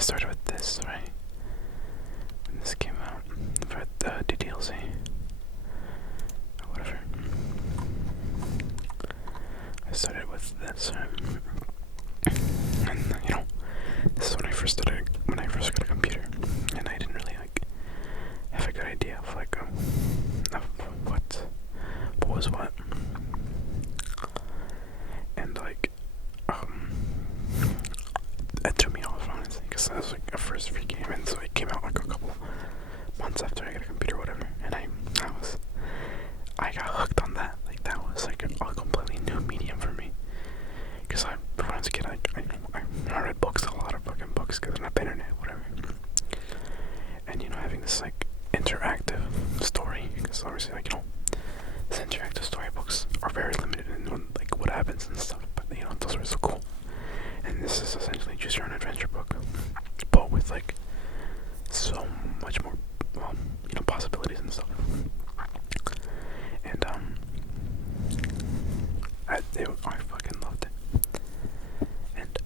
started with this, right? When this came out for the DLC. Or whatever. I started with this, and you know, this is when I first got a computer, and I didn't really like have a good idea of like of what was what, and like it threw me off honestly, because that was like a first free game, and so it came out like a couple months after I got a computer, or whatever, and I got hooked on that. Like that was like a completely new medium for me. Because when I was a kid, I read books, a lot of fucking books, because I'm not the internet, whatever. And, you know, having this, like, interactive story, because obviously, like, you know, these interactive storybooks are very limited in, like, what happens and stuff, but, you know, those are so cool. And this is essentially just your own adventure book, but with, like, so much more, you know, possibilities and stuff. And, I fucking loved it. And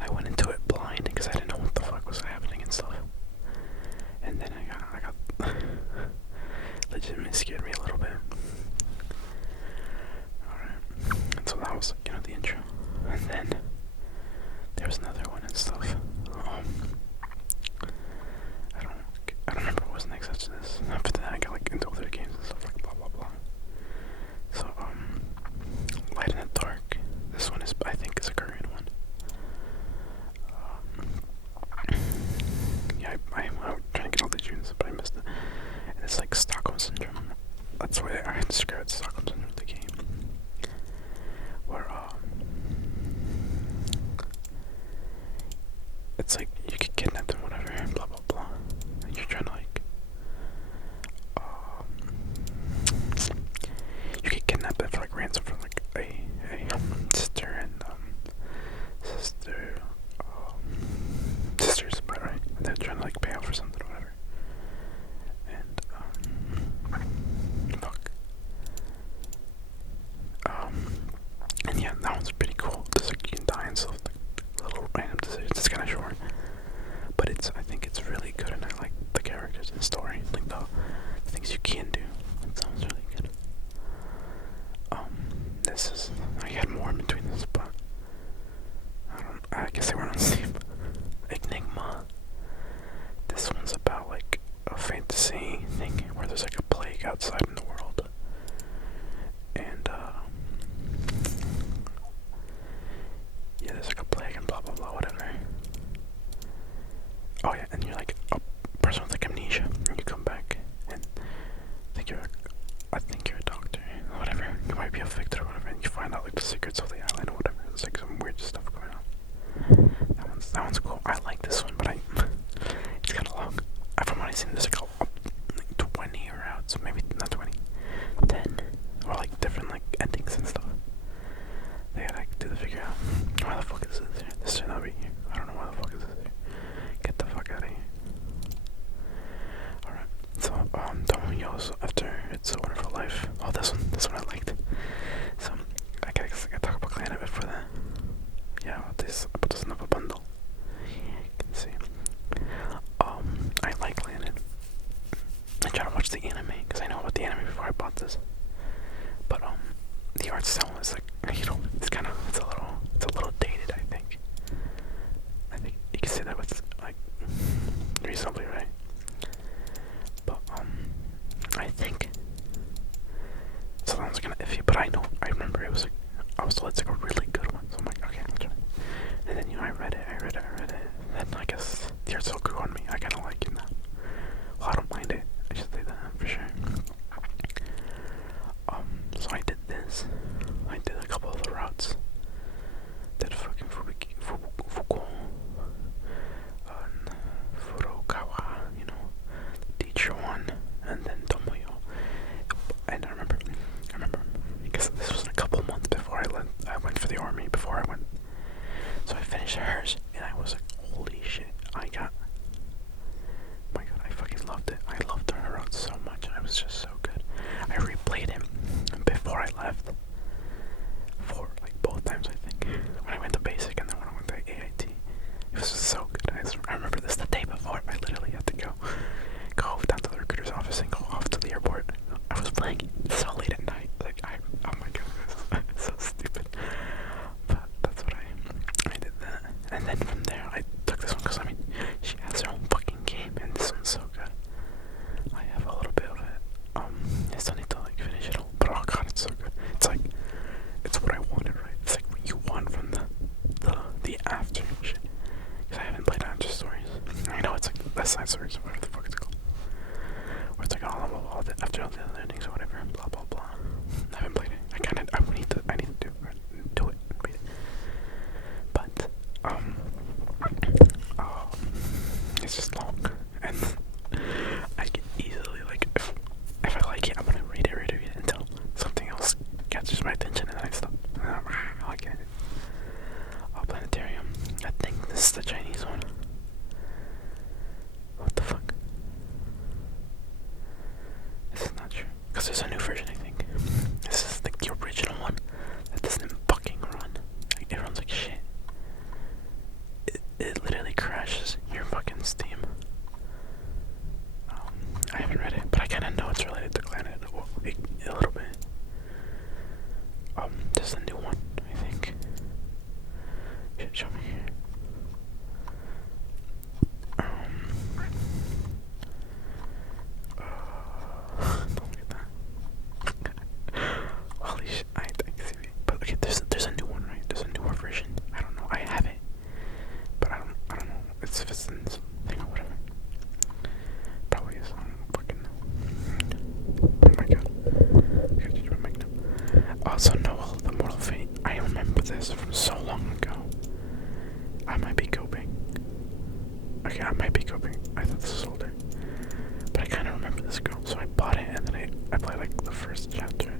I went into it blind because I didn't know what the fuck was happening and stuff. And then I got legitimately scared me a little bit. Alright. And so that was, you know, the intro. And then there was another one and stuff. I don't remember what was next after this. After that I got like into other games and stuff, like blah blah blah. So Light in the Dark. This one is, I think, is a Korean one. Yeah, I'm trying to get all the tunes, but I missed it. And it's like Stockholm Syndrome. That's the way I describe it, Stockholm Syndrome, the game. Where, it's like you get kidnapped and whatever, blah blah blah. And you're trying to like, you get kidnapped for like ransom from like a sister and sisters, right? And they're trying to like pay out for something or whatever. And fuck. And yeah, that one's pretty cool. There's like you can die and stuff, like little random decisions. It's kind of short, but I think it's really good, and I like the characters and the story, like the things you can do. It sounds really good. I had more in between this, but I guess they weren't on Steam. Enigma. This one's about like a fantasy thing where there's like a plague outside in the world. And yeah, there's like a plague and blah blah blah, whatever. Oh yeah, and you're like a person with like amnesia, and you come back and I think you're a doctor, or whatever. You might be a victor or whatever, and you find out like the secrets of the island or whatever. There's like some weird stuff going on. That one's cool. I like this one, but it's kind of long. From what I've seen, there's like 20 routes, maybe not 20, 10, or like different like endings and stuff. They gotta like do the figure out. Why the fuck is this here? This should not be here. I don't know why the fuck is this here. Get the fuck out of here. Alright, so Tomoyo's After It's a Wonderful Life. Oh, this one I liked. So I guess I gotta talk about Clan a bit for that. Yeah, about this another bundle. You can see. I like Landed. I try to watch the anime because I know about the anime before I bought this. But the art style is like, you know, it's a little dated. I think you can say that with like reasonably, right? But I think so. That one's kind of iffy, but I remember it was like, I was told it's like a really good one. So I'm like, okay, I'll try. And then, you know, I read it. And then I guess the art still grew on me. I kind of like it now. Well, I don't mind it. I just did that for sure. So I did this. I did a couple of the routes. Did fucking Fukuoka, Furukawa, you know, Dichuan, and then Tomoyo. And I remember because this was a couple months before I went for the army. So I finished hers, and I was like, holy shit, my god, I fucking loved it. I loved her route so much. I was just so good. I replayed him before I left for like both times, I think. When I went to basic and then West Side Stories, whatever the fuck it's called. Where it's like after all the other endings or whatever, blah blah blah. I haven't played it. I need to do it, beat it. But it's just long, and I can easily like if I like it, I'm gonna read it until something else catches my attention, and then I stop. I like it. Planetarium. I think this is the Chinese one. What the fuck? This is not true. Because there's a new version, I think. This is like the original one that doesn't fucking run. Like, it runs like shit. It literally crashes your fucking Steam. I haven't read it, but I kind of know it's related to Planet a little bit. There's a new one, I think. Show me here. Don't look at that. Holy shit, I see it. But okay, there's a new one, right? There's a newer version. I don't know. I have it, but I don't know. If it's in this thing or whatever. Probably is. I don't fucking know. Oh my god. I gotta change my mic now. Also, Noel, the Mortal Fate. I remember this from so long ago. I might be coping. Okay, I might be coping. I thought this was older. But I kind of remember this girl, so I bought it and then I played like the first chapter.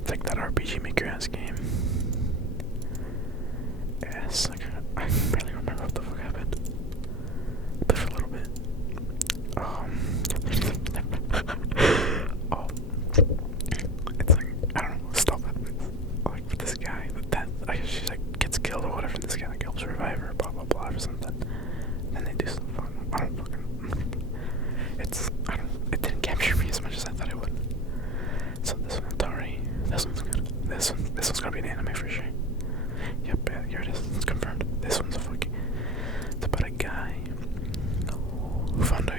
It's like that RPG Maker ass game. Yes, like I barely remember what the fuck happened. I played for a little bit. Oh, it's like, I don't know, stop it. Like with this guy, she's like gets killed or whatever, and this guy like helps revive her, blah blah blah or something. Then they do some fun. I don't fucking. It didn't capture me as much as I thought it would. So this one, Atari. This one's good. This one's gonna be an anime for sure. Yep, yeah, here it is. It's confirmed. This one's it's about a guy who found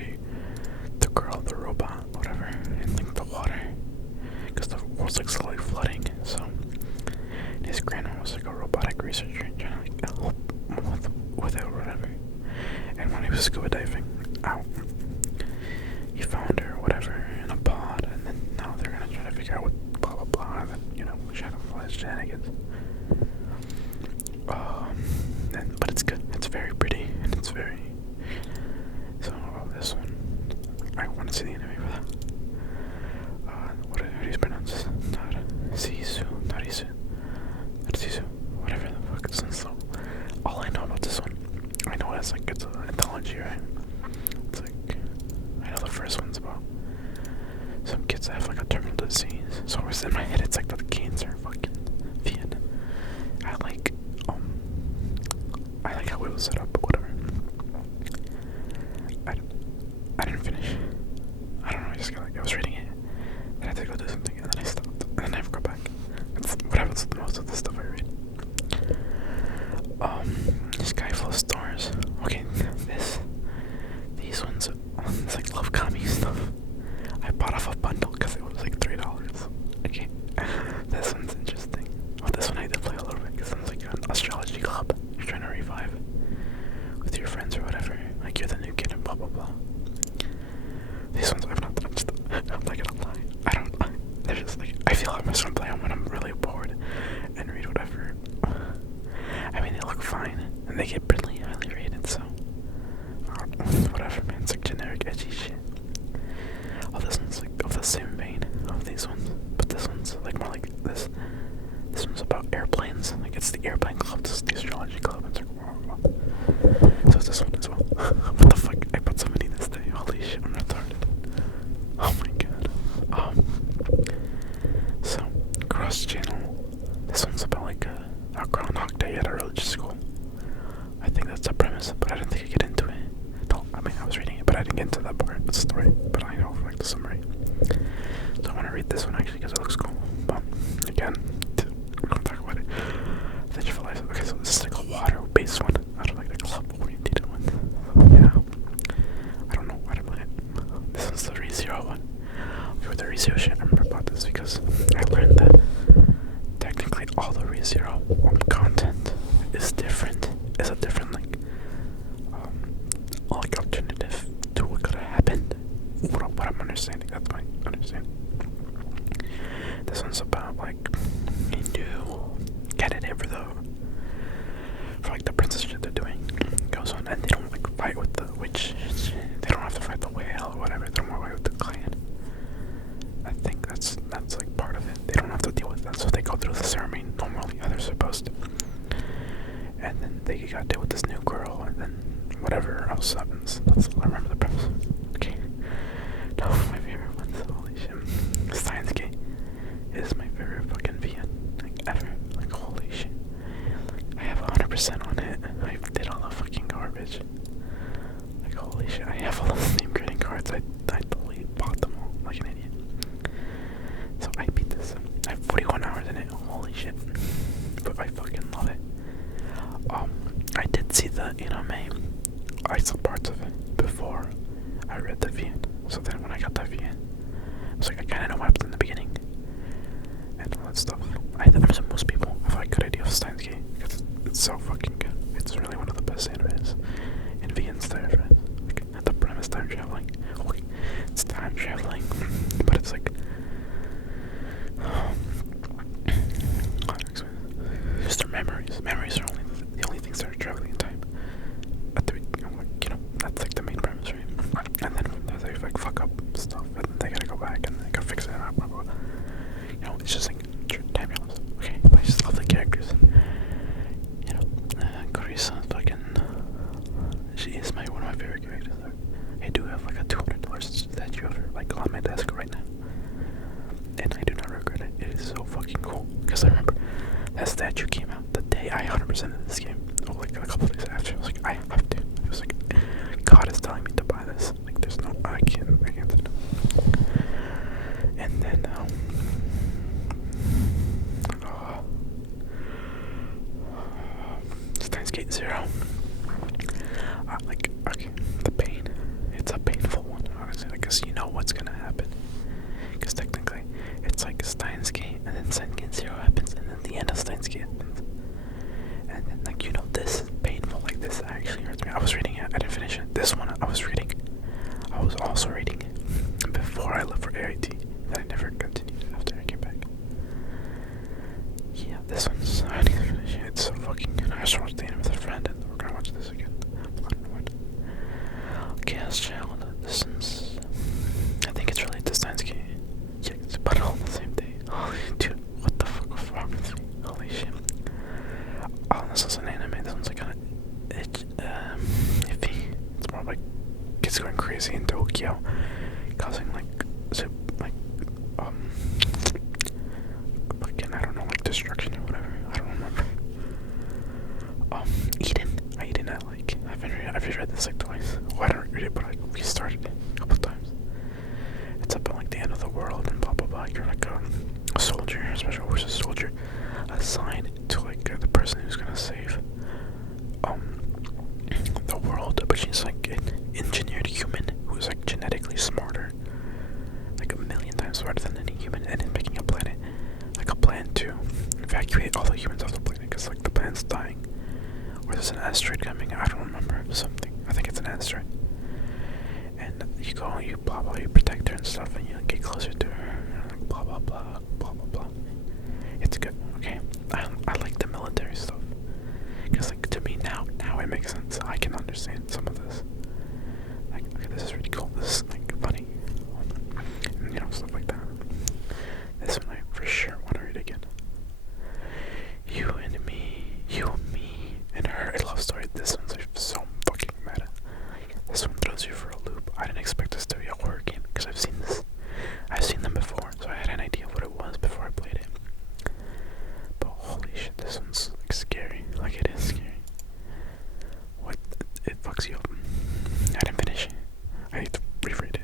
the girl, the robot, whatever, in like the water, because the world's like slowly flooding. So his grandma was like a robotic researcher trying to like help with it or whatever. And when he was scuba diving out, he found her or whatever in a pod, and then now they're gonna try to figure out what blah blah blah, and then, Shadowfly's shenanigans. But it's good. It's very pretty, and it's very. So this one, I want to see the anime for that. How do you pronounce this? Narisu, whatever the fuck this one's. So all I know about this one, I know it's like it's an anthology, right? It's like I know the first one's about some kids that have like a terminal disease. So it's in my head, it's like the cancer fucking fiend. I like how it was set up, whatever. I didn't finish. I don't know, I was reading it, then I had to go do something, and then I stopped, and then I never got back. That's what happens with most of the stuff I read. Sky full of stars. Okay, these ones, it's like love commie stuff. I bought off a bundle because it was like $3. Okay, this one's interesting. Oh, this one I did play a little bit because it's like an astrology club. You're trying to revive with your friends or whatever. Like you're the new kid and blah blah blah. These ones I've not touched. I'm not gonna lie. They're just like, I feel like I'm just gonna play them when I'm really bored and read whatever. I mean, they look fine and they get really highly rated, so whatever, man. It's like generic edgy shit. Oh, this one's like of the same vein of these ones, but this one's like more like this. This one's about airplanes. Like it's the airplane club. This is the astrology club. It's like, wow. So it's this one as well. What the fuck? I put so many this day. Holy shit, I'm retarded. Oh my god. So cross channel. This one's about like a Groundhog Day at a religious school. I think that's the premise, but I didn't think I'd get into it. No, I mean I was reading it, but I didn't get into that part of the story. But I know like the summary. So I want to read this one actually because it looks cool. But again, we're gonna talk about it. Thank you for life. Okay, so this is like a water-based one. I don't like the club-oriented one. So, yeah. I don't know why to play it. This one's the ReZero one. Okay, with the ReZero shit, I remember about this because I learned that technically all the ReZero content is different. Is a different like alternative understand. This one's about like a new candidate for like the princess shit they're doing. Goes on and they don't like fight with the witch. They don't have to fight the whale or whatever. They don't want to fight with the clan. I think that's like part of it. They don't have to deal with that, so they go through the ceremony normally how they're supposed to. And then they gotta deal with this new girl, and then whatever else happens. That's all I remember the premise. Okay. That was my favorite one. Holy shit. Steins Gate is my favorite fucking VN like ever. Like holy shit. I have 100% on it. I did all the fucking garbage. Like holy shit. I have all the Steam grading cards. I totally bought them all like an idiot. So I beat this. I have 41 hours in it. Holy shit. But I fucking love it. I did see the anime. I saw parts of it before I read the VN. So then when I got the VN, I was like, I kinda know what happened in the beginning. And all that stuff. I think most people have a good idea of Steins Gate because it's so fucking good. It's really one of the best animes. And VN's there, right? Like, the premise time traveling. Okay, it's time traveling, but it's like just their memories. Memories are the only things that are traveling in time. At the that's like the main premise, right? And then they like fuck up stuff, and then they gotta go back and they gotta fix it up. Blah, blah, blah. You know, it's just like time travels. Okay, but I just love the characters. You know, Carissa fucking. She is one of my favorite characters. I do have like a $200 statue of her like on my desk right now. And I do not regret it. It is so fucking cool. Because I remember that statue came out the day I 100%ed this game. Oh, like a couple days after. I was like, I have to. I was like, God is telling me to buy this. Like, there's no, I can't do it. And then, Steins Gate 0. Like, okay, the pain. It's a painful one, honestly. I guess you know what's gonna happen. Because technically, it's like Steins Gate, and then Steins Gate 0 happens, and then the end of Steins Gate happens. And then, like, you know, this is painful. Like, this actually hurts me. I was reading it, I didn't finish it. This one, I was reading. I was also reading it before I left for AIT, and I never continued it after I came back. Yeah, this one's, I need to finish it. It's so fucking good. I just watched the end with a friend, and we're gonna watch this again. Chaos Child, this one's, I think it's related to Steins Gate. Yeah, it's about all on the same day. Holy dude, what the fuck was wrong with me? Holy shit. Oh, this is an anime. This one's like kinda iffy. It's more like kids going crazy in Tokyo, causing like fucking, I don't know, like destruction or whatever. I don't remember. Eden, I like. I've read this like twice. Well, I don't read it, but I restarted it a couple times. It's about like the end of the world and blah blah blah. You're like a soldier, a special forces soldier, assigned to like the person who's gonna save the world, but she's like an engineered human who's like genetically smarter, like 1,000,000 times smarter than any human, and is making a planet, like a plan to evacuate all the humans off the planet because like the planet's dying. Or there's an asteroid coming. I don't remember something. I think it's an asteroid. And you go, you blah blah, you protect her and stuff, and you like, get closer to her. And like blah blah blah blah blah blah. It's good. Okay, I like the military stuff because like to me now it makes sense. I can understand some of this. Like, okay, this is really cool. This is like funny, and you know, stuff like that. This one I for sure want to read again. You and me, and her, a love story. This one's like so fucking meta. This one throws you for a loop. I didn't expect this to be a horror game because I've seen them before, so I had an idea of what it was before I played it. But holy shit, this one's like scary. Like it is scary. What? It fucks you up. I didn't finish it. I need to reread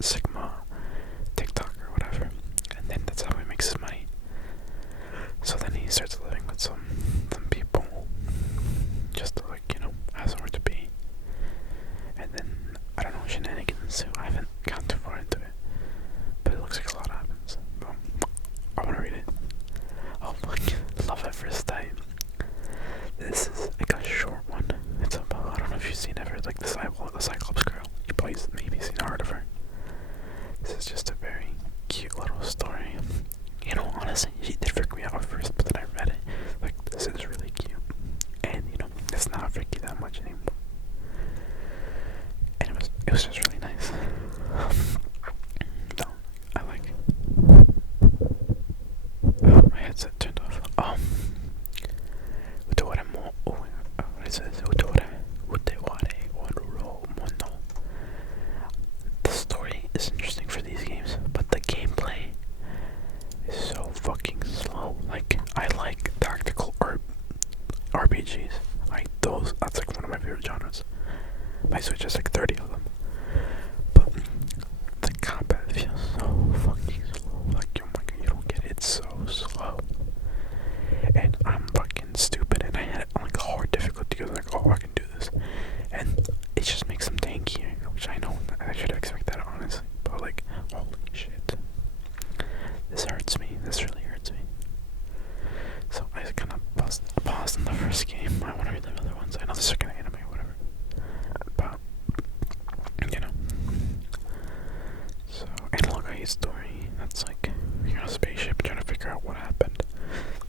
Sigma, TikTok or whatever, and then that's how he makes his money. So then he starts living with some people, just to have somewhere to be. And then I don't know, shenanigans ensue. I haven't gotten too far into it, but it looks like a lot happens. But I want to read it. Oh my god, love at first sight. This is like a short one. It's about, I don't know if you've seen ever, like the Cyclops girl. You probably maybe seen or heard of her. This is just a very cute little story. Honestly, she did freak me out at first, but then I read it. Like, this is really cute. And, it's not freaky that much anymore. And it was just really nice. No, I like it. Oh, my headset turned off. What it says, the story is interesting for these games, but the gameplay is so fucking slow. Like, I like tactical RPGs. That's like one of my favorite genres. My Switch has like 30 of them. But the combat feels so fucking slow. Like, oh my god, you don't get it. It's so slow. And I'm fucking stupid, and I had it on like a hard difficulty because like, oh, I can do this. And it just makes them tankier, which I know I should have expected that, honestly. But like, holy shit. This hurts me. This really hurts me. So I kind of paused in the first game. I want to read the other ones. I know the second anime, whatever. But, So, analog eye story. That's like, you're on a spaceship trying to figure out what happened.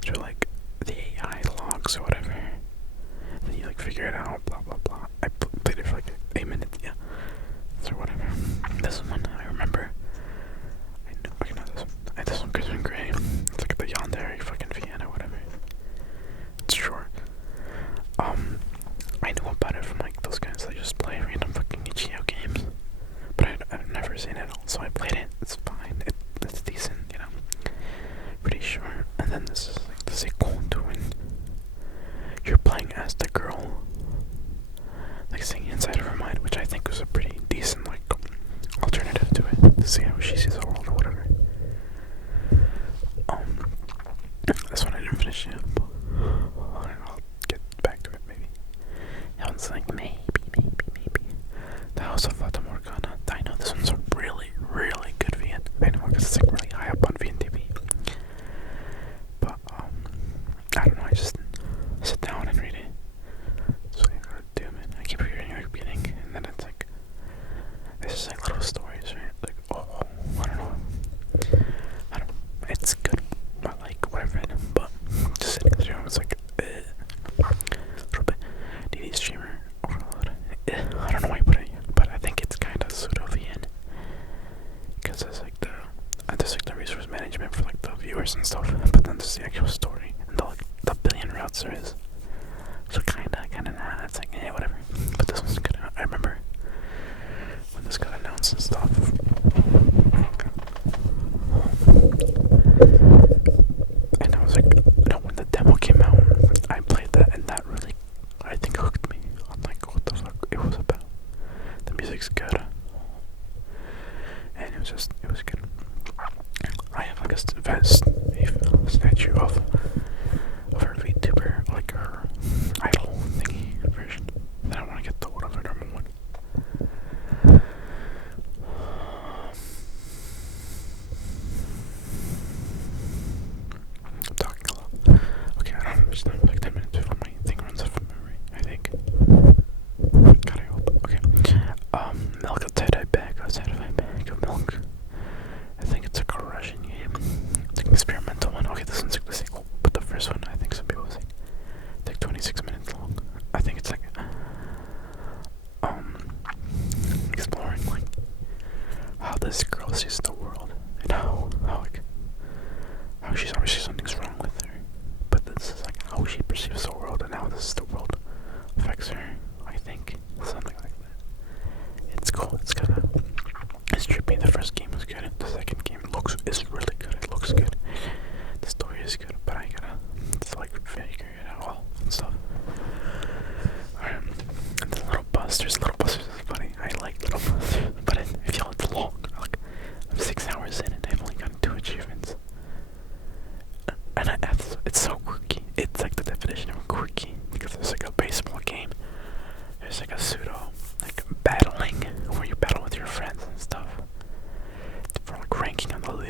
Through like the AI logs or whatever. And then you like figure it out, blah blah blah. I played it for like 8 minutes, yeah. So whatever. This one, I remember. I know this one. This one could have been great. It's like the Yandere fucking Vienna, whatever. It's short. I knew about it from like those guys that just play random fucking Ichio games. But I've never seen it all, so I played it. It's fine. It's decent, Pretty sure. And then this is like the sequel to when you're playing as the girl, like singing inside of her mind, which I think was a pretty decent like alternative to it, to see how she sees the world or whatever. This one I didn't finish yet, but I'll get back to it maybe. That one's like maybe. The House of Fata Morgana. I know this one's a really, really good VN. I know because it's like really high up on VNTV. But I don't know. I just sit down and read it. So I gotta do it. I keep hearing it beginning, and then it's like just like little stories, right? Like I don't know. It's good. I like what I've read, but just sitting through it's like a little bit. DD streamer overload. I don't know why I put it here, but I think it's kind of pseudo-VN because there's like the resource management for like the viewers and stuff, but then there's the actual story and the billion routes there is. So kinda nah, it's like whatever. But this one's good. I remember when this got announced and stuff. And I was like, when the demo came out, I played that, and that really, I think, hooked me on like what the fuck it was about. The music's good, and it was good. I have like a statue of her VTuber, like her idol thingy version. Then I want to get the whatever normal one. I'm talking a lot. Okay, I don't know which time, like 10 minutes before my thing runs out of memory, I think. God, I hope. Okay. Milk outside I bag of milk. I think it's like a Russian game. It's like an experimental one. Okay, this one's like the sequel, but the first one, I think some people say, it's like 26 minutes long. I think it's like, exploring like how this girl sees the world and how she's obviously something's wrong with her, but this is like how she perceives the world and how the world affects her. I think something like that. It's cool. It's trippy. The first game was good. The second game is really good. It looks good. The story is good, but I gotta like figure it out all and stuff. Alright. And there's little busters. Little busters is funny. I like little busters, but I feel it's long. I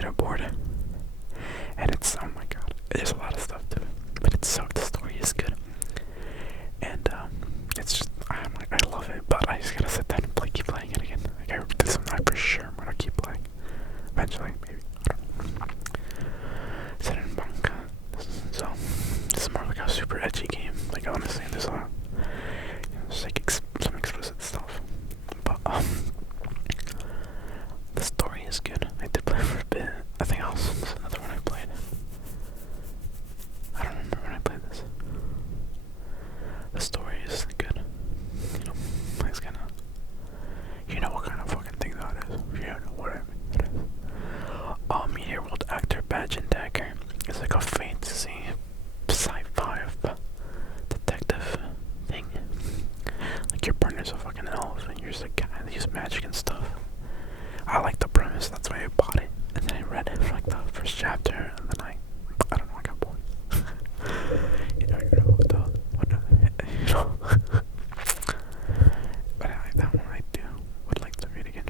leaderboard. And it's, oh my god, there's a lot of stuff to it. But it's so, the story is good. And it's just, I love it. But I just gotta sit down and keep playing it again. Like, this one I for sure I'm gonna keep playing. Eventually, maybe. I don't know. Set in Banka. So, this is more like a super edgy game. Like, honestly, there's a lot, there's like some explicit stuff. But, the story is good. I did play for a bit. I think else. There's another one I played. I don't remember when I played this. The story is good. You know, it's kinda, you know what kind of fucking thing that is. You know what I mean. It is. Meteor World Actor Badge and Dagger. It's like a fantasy sci-fi detective thing. Like your partner's a fucking elf and you're just a guy that uses magic and stuff. I like the premise, that's why I bought it. And then I read it for like the first chapter, and then I don't know, I got bored. you know. But that one I would like to read again.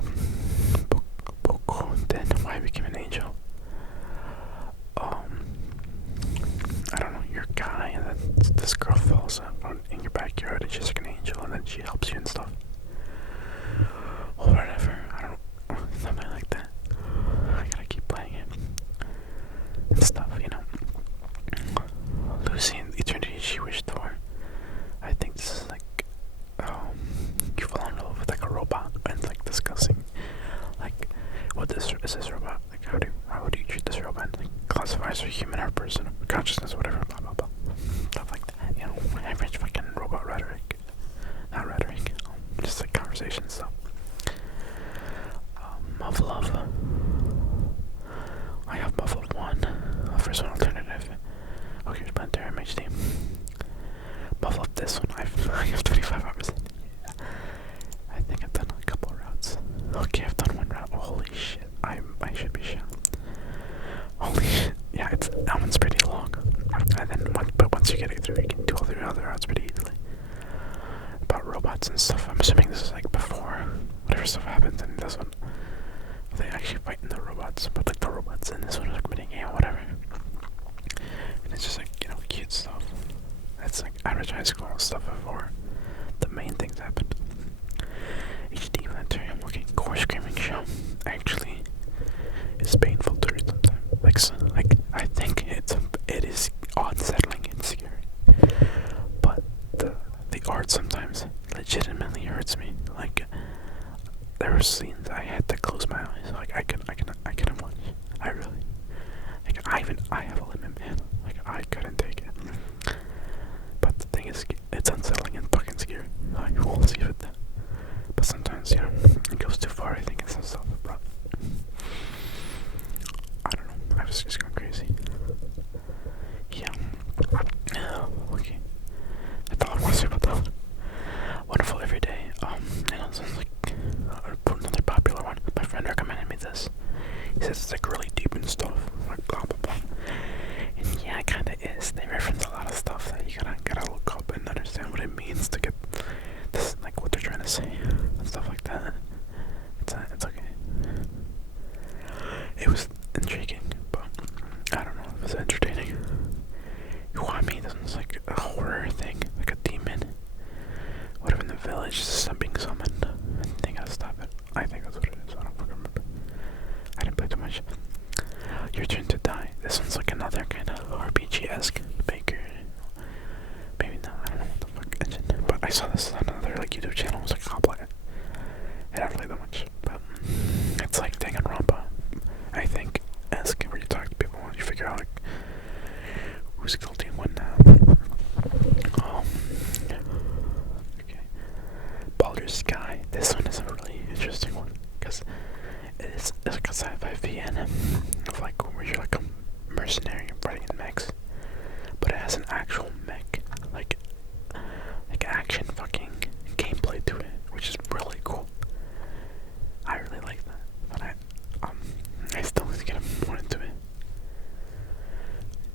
Book, then Why I Became an Angel. I don't know, you're a guy, and then this girl falls out in your backyard, and she's like an angel, and then she helps you and stuff. Or whatever, I don't know, something like that. I gotta keep playing it. And stuff, you know. Lucy and Eternity She Wished For. I think this is like, you fall in love with like a robot, and it's like discussing, like, what is this robot? Like, how do you treat this robot? Like, classifies her human or person, consciousness, whatever, blah blah blah, stuff like that. You know, average fucking robot rhetoric, not rhetoric, just like conversation stuff. Muff-Love. I have Muff-Love 1. First one alternative. Okay, Splinter MHD. Muff-Love this one. I have 25 hours. I think I've done a couple routes. Okay, I've done one route. Oh, holy shit. I should be shot. Holy shit. Yeah, that one's pretty long. And then once you get it through, you can do all the other routes pretty easily. About robots and stuff. I'm assuming this is like before whatever stuff happens in this one. They actually fighting the robots, but like the robots in this one are like mini game or whatever. And it's just like, you know, cute stuff. It's like average high school stuff before the main things happened. HD Planetarium, okay, core screaming show. Actually, it's painful to read sometimes. Like I think it is unsettling and scary. But the art sometimes legitimately hurts me. Like, there were scenes I had to close my eyes. Like I couldn't watch. I really, like, I have a limit, man. Like I couldn't take it. But the thing is, it's unsettling and fucking scary. I won't see it. But sometimes, you know, it goes too far. I think it's some stuff. But I don't know. I was just going crazy. Yeah. Okay. I thought I was say about that one. Wonderful Everyday. I know it sounds like another popular one. My friend recommended me this. He says it's like really deep and stuff, like blah blah blah. And yeah, it kinda is. They reference a lot of stuff that you gotta look up and understand what it means to get this, like what they're trying to say and stuff like that. It's okay. It was intriguing, but I don't know if it was entertaining. I mean, this one's like a horror thing, like a demon. Whatever in the village, being summoned. And they gotta stop it. I think that's what it is. I don't fucking remember. I didn't play too much. Your Turn to Die. This one's like another kind of RPG-esque baker. Maybe not. I don't know what the fuck engine. But I saw this on another like YouTube channel. I was like, I'll play it. I don't play that much. But it's like Danganronpa, I think, esque, where you talk to people and you figure out like who's guilty and what now. Okay. Baldur's Sky. This one is a really interesting one because it's like a sci-fi VN of like where you're like a mercenary fighting in mechs, but it has an actual mech, like action fucking gameplay to it, which is really cool. I really like that, but I still need to get more into it.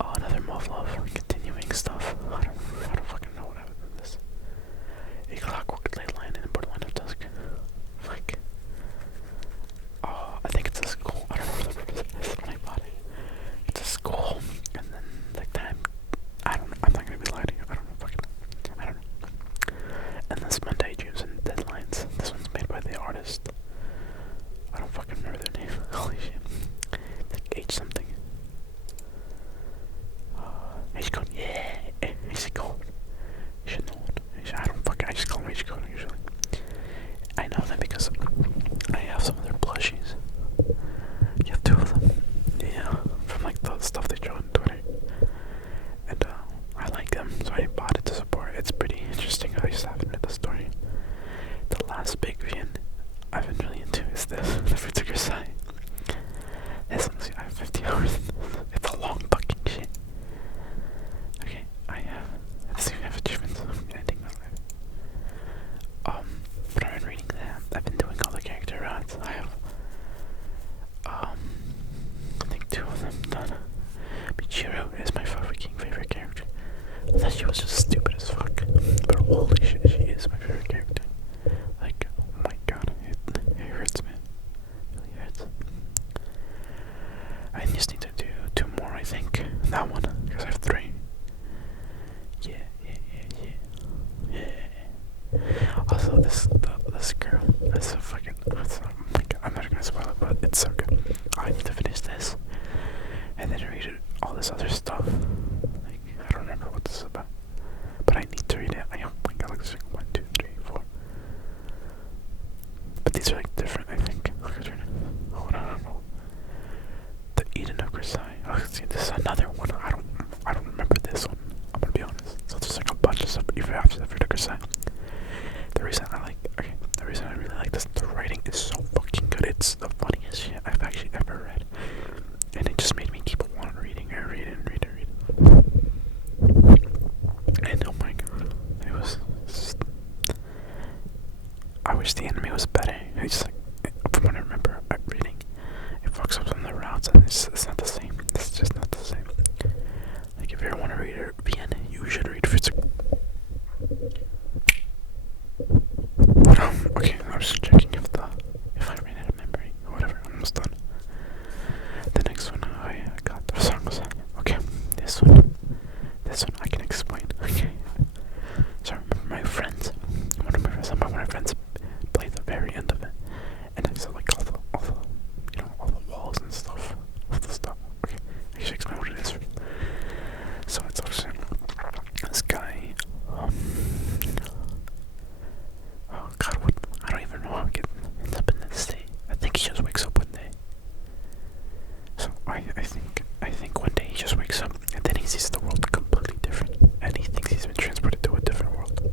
Oh, another Muff-Love, continuing stuff. I don't fucking know what happened to this. A Clockwork Leyline in Borderland of Dusk. Like, oh, I think it's a school. I don't know what the purpose of this when I That she was just stupid as fuck. But holy shit, she is my favorite character. Like, oh my god, it hurts, man. It really hurts. I just need to do 2 more, I think. That one, because I have 3. Yeah. Also, this girl, this fucking, oh my god, I'm not gonna spoil it, but it's so good. I need to finish this, and then read all this other stuff. Like, I don't remember what this is about, but I need to read it. Oh my god, like, 1, 2, 3, 4. But these are like different, I think. Oh, I don't know. The Eden of Versailles. Oh, see, this is another one. I don't remember this one. I'm gonna be honest. So there's like a bunch of stuff even after the Versailles. The reason I really like this, the writing is so fucking good. It's the funniest shit I've actually ever read, and it just made me keep on reading and reading. And oh my god, it was. I wish the anime was better. It's like, from what I remember reading, it fucks up some of the routes, and it's not the same. It's just not the same. Like, if you ever want to read VN, you should read physical. Okay, I was checking if I ran out of memory or whatever. I'm almost done. The next one I got the songs. Okay, this one I can explain. Okay, so I remember my friends. One of my friends played the very end of it, and I saw like all the walls and stuff, all the stuff. Okay, I should explain what it is. So it's also this guy. Oh god, what? I don't even know how he ends up in this state. I think he just wakes up one day. So I think one day he just wakes up and then he sees the world completely different, and he thinks he's been transported to a different world.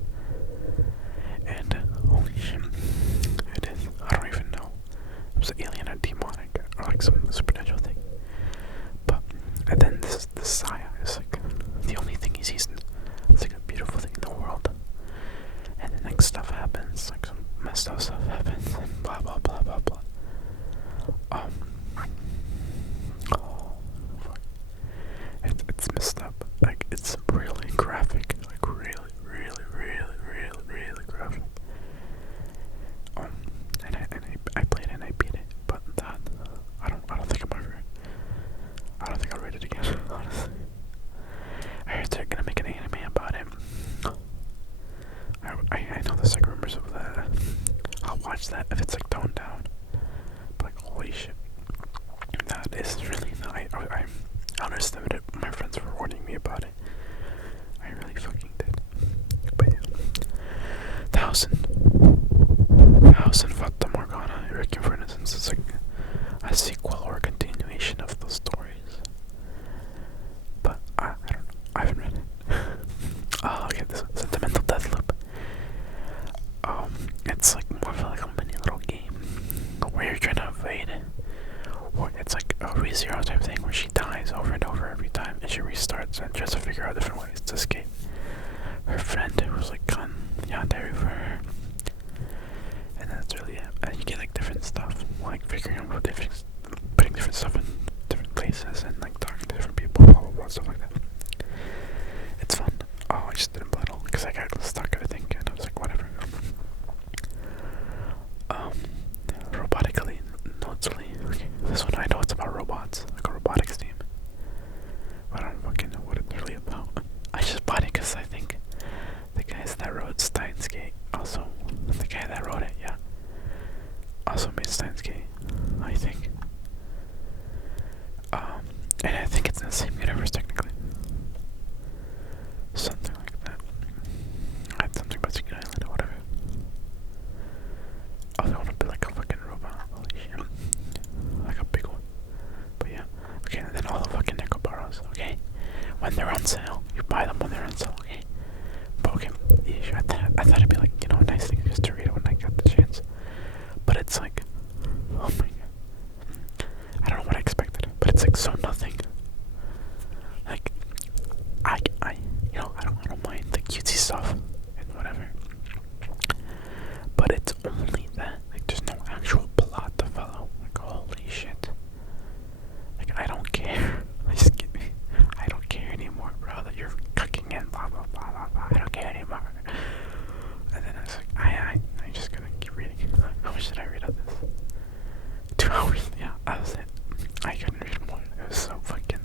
And holy shit, it is. I don't even know. It was an alien or demonic or like some supernatural thing. But and then this Saya is like the only thing he sees. It's like a beautiful thing in the world. And then like stuff happens, like some messed up stuff happens, and blah blah blah blah blah. Oh, fuck. It's messed up. Like, it's really graphic. Like, really graphic. And I played it and I beat it, but that I don't think I'll read it again. Honestly, I heard they're gonna make an anime about it. I know there's like rumors of that. I'll watch that if it's like toned down. But like, holy shit, that is really nice. I underestimated it. My friends were warning me about it. I really fucking did. But yeah, the House in Fata Morgana, Requiem for Innocence is like a sequel or a continuation of those stories. But I don't know. I haven't read it. Oh, okay, this one's Sentimental Deathloop. It's like more of like a mini little game where you're trying to evade, or it's like a ReZero type thing where she dies over and over every time, and she restarts and tries to figure out different ways to escape. Her friend who's like gone yandere for her, and that's really it. And you get like different stuff, like figuring out putting different stuff in different places, and like talking to different people, blah blah blah, stuff like that. It's fun. Oh, I just didn't play it all because I got stuck, I think, and I was like, whatever. Robotically, notably, okay, this one I know it's about robots, like a robotics team. But I don't fucking know what it's really about. I just bought it because I think the guys that wrote Steins Gate, also, the guy that wrote it, yeah, also made Steins Gate, I think. And I think it's in the same universe technically. Something like that. I had something about Secret Island or whatever. Oh, they want to be like a fucking robot. Holy shit. Like a big one. But yeah. Okay, and then all the fucking Nekobaros, okay? When they're on sale, you buy them when they're on sale, okay? But okay, yeah, I thought it'd be like, you know, a nice thing just to read it when I got the chance. But it's like, oh my god. I don't know what I expected, but it's like so nothing. Like, you know, I don't mind the cutesy stuff and whatever. But it's only that, like, there's no actual plot to follow. Like, holy shit. Like, I don't care. I don't care anymore, bro. yeah, that was it. I couldn't read more. It was so fucking.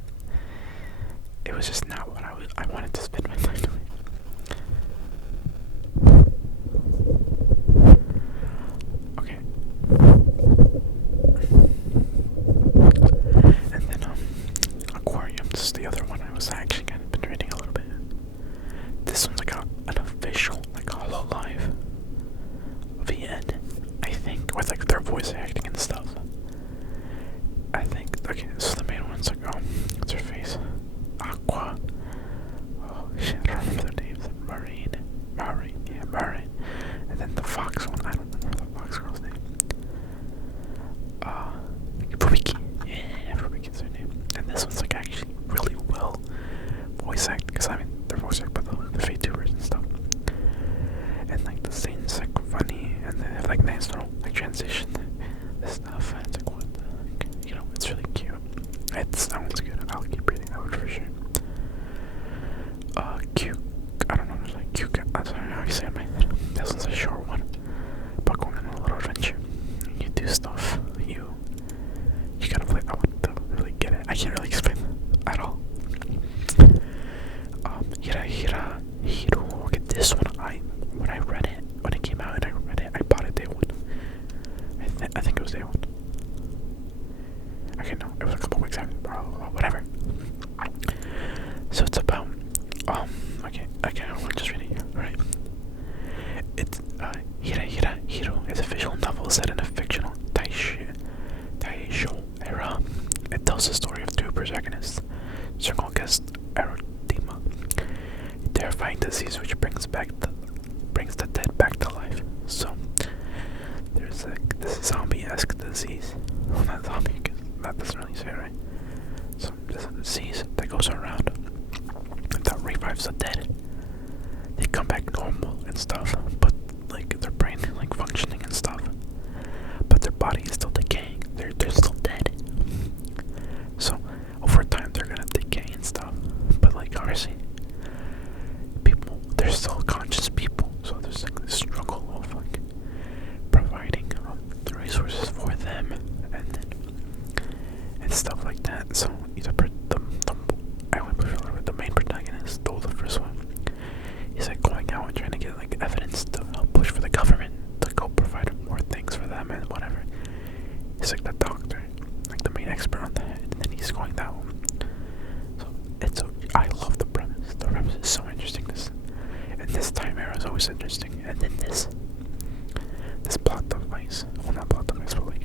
It was just not what I wanted to spend my time doing. Okay. And then aquarium. This is the other one I was actually kind of been reading a little bit. This one's like an official, like Hololive VN, I think, with like their voice acting and stuff. I think. Okay, this is the main one. It's like, what's her face? Aqua. Oh shit, I don't remember their names. Marine, yeah, Marine. And then the fox one, I don't remember the fox girl's name. Fubiki. Yeah, Fubiki's her name. And this one's like actually really well voice acted, because I mean, they're voice acted by the VTubers and stuff. And like the scenes like funny, and they have like nice little like transition this stuff, and it's like what the heck? You know, it's really cute. It sounds good. I'll keep reading that one for sure. Cute. I don't know, it's like cute. I'm sorry, how you say it, man. This one's a short one, but going on a little adventure. You do stuff. You gotta play that one to really get it. I can't really explain it at all. Hiro. Okay, this one when I read it, when it came out and I read it, I bought it day one. I think it was day one. Okay, no, it was a couple weeks after, whatever. So it's about, okay, I'll just read it here, right? It's, Hiro is a visual novel set in a fictional Taisho era. It tells the story of two protagonists, circle guest erythema, a terrifying disease which brings the dead back to life. So, there's this zombie-esque disease. Well, not zombie, because that doesn't really say it, right? So, there's a disease that goes around that revives the dead. They come back normal and stuff, but like their brain like functioning and stuff, but their body is still decaying. They're still dead. So over time they're gonna decay and stuff. But like obviously, they're still conscious people. So there's like this struggle of like providing the resources for them and stuff like that. So the main protagonist, the first one, he's like going out and trying to get like evidence to help push for the government to go provide more things for them and whatever. He's like the doctor, like the main expert on that, and then he's going that one. So I love the premise. The premise is so interesting. This time era is always interesting, and then this plot device, well not plot device, but like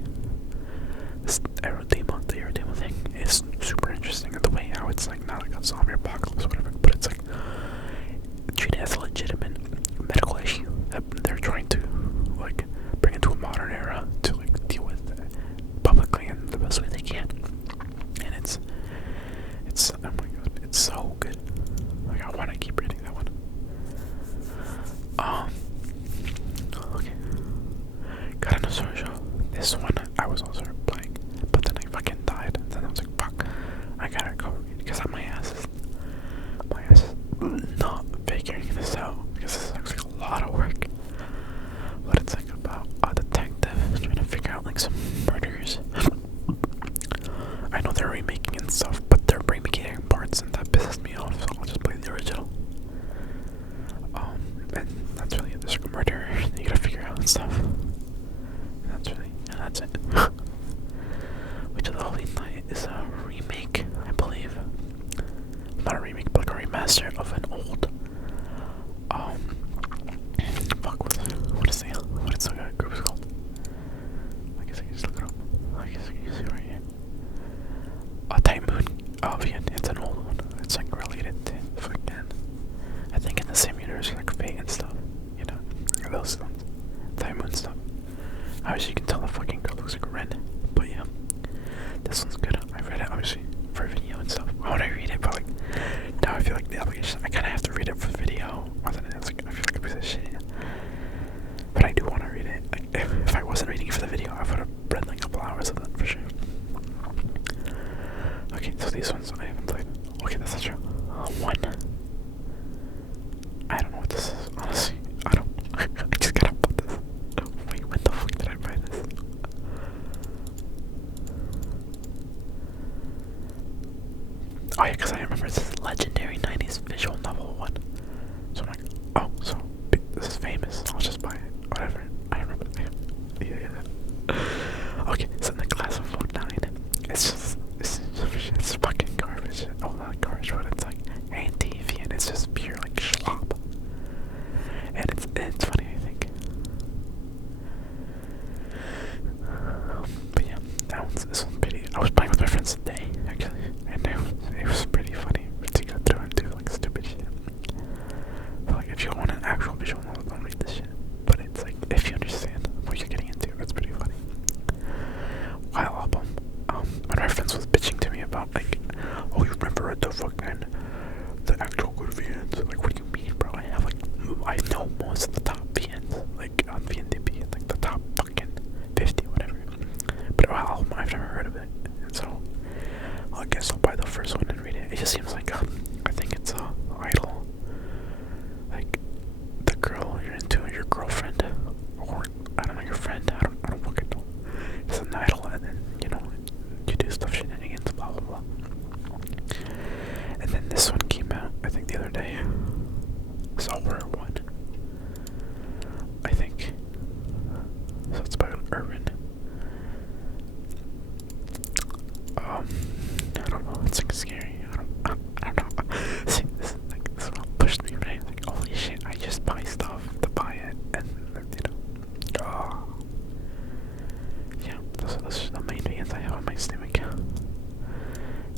this the erythema thing is super interesting. And the way how it's like not like a zombie apocalypse or whatever, but it's like treated as a legitimate medical issue that they're trying to like bring into a modern era to like deal with publicly in the best way they can. And it's oh my god, it's so good. Like I want to keep reading that one. Okay. Got an social. This one I was also playing, but then I fucking died. And then I was like, fuck, I gotta go read because my ass is not figuring this out because this is actually a lot of work. But it's like about a detective trying to figure out like some murders. I know they're remaking and stuff, but they're remaking parts and that pisses me off, so I'll just play the original. And that's really it. There's like a murder that you gotta figure out and stuff. And that's it. Witch of the Holy Night is a remake, I believe. Not a remake, but like a remaster of an old what is the group is called? I guess I can just look it up. I guess I can use it right here. Type Moon. Oh yeah, it's an old one. It's like related to fucking, I think in the same universe like Fate and stuff. You know, those ones. Type Moon stuff. Obviously you can tell the fucking girl looks like a Ren. But yeah, this one's good. I read it obviously for video and stuff. Why would I read it? But like now I feel like the obligation. I kinda have to read it for video. Other than it's like I feel like a piece of shit. But I do want to read it. Like, if I wasn't reading it for the video, I would have read like a couple hours of that for sure. Okay, so these ones I haven't played. Okay, that's not true. One. I don't know what this is, honestly. I just gotta put this. Wait, when the fuck did I buy this? Oh yeah, because I remember this legendary 90s visual novel one. So I'm like, oh, so this is famous. I'll just buy it. Whatever. I remember the name. Yeah. Okay, so in the class of 9, it's fucking garbage. Oh, not garbage, but it's like anti-TV, and it's just pure like slop. And it's funny, I think. But yeah, this one's pretty. I was playing with my friends today, actually, and it was pretty funny to go through and do like stupid shit. But like, if you want an actual visual novel, don't read this shit. But it's like, if you understand what you're getting into, it's pretty funny. While album, one of my friends was bitching to me about like, oh, you've never read the fucking the actual good VNs. Like, what do you mean, bro? I know most of the top VNs, like on VNDB, like the top fucking 50, whatever. But well, I've never heard of it, and so I guess I'll buy the first one and read it. It just seems like I think it's idol, like the girl you're into, your girlfriend, or I don't know, your friend. I don't fucking know. It's an idol, and then you do stuff, shenanigans, blah blah blah. And then this one came out, I think the other day. It's a horror one, I think. So it's about Urban. I don't know. It's like scary. I don't know. See, this one pushed me right. Like, holy shit! I just buy stuff to buy it, and yeah. Those are the main videos I have on my Steam account.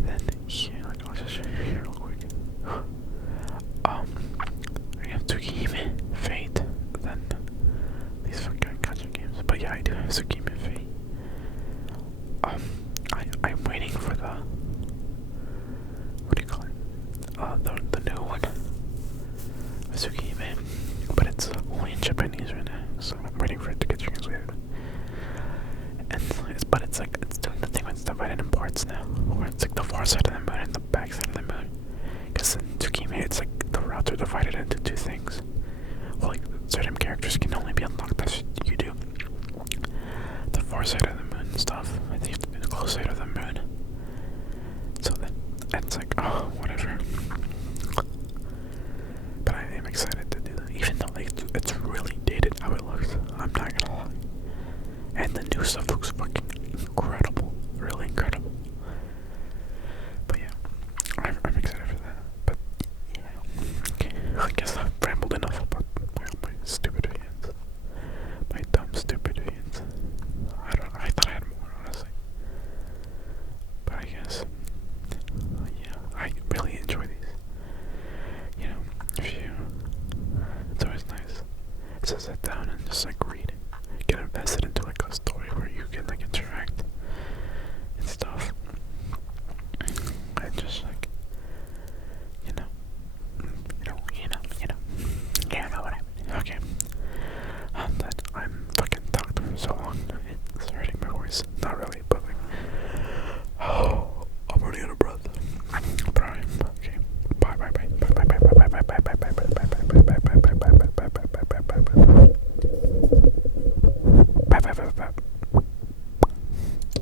Then here, I'll just show you here real quick. I have Tsukihime Fate, then these fucking gacha games. But yeah, I do have Tsukihime Fate. I'm waiting for the, what do you call it? The new one, Tsukihime, but it's only in Japanese right now, so I'm waiting for it to get translated. And it's doing the thing when it's divided in parts now, where it's like the far side of the moon and the back side of the moon. Because in Tsukihime, it's like the routes are divided into two things. Well, like certain characters can only be unlocked. That's what you do. The far side of the moon stuff. I think you have to do the close side of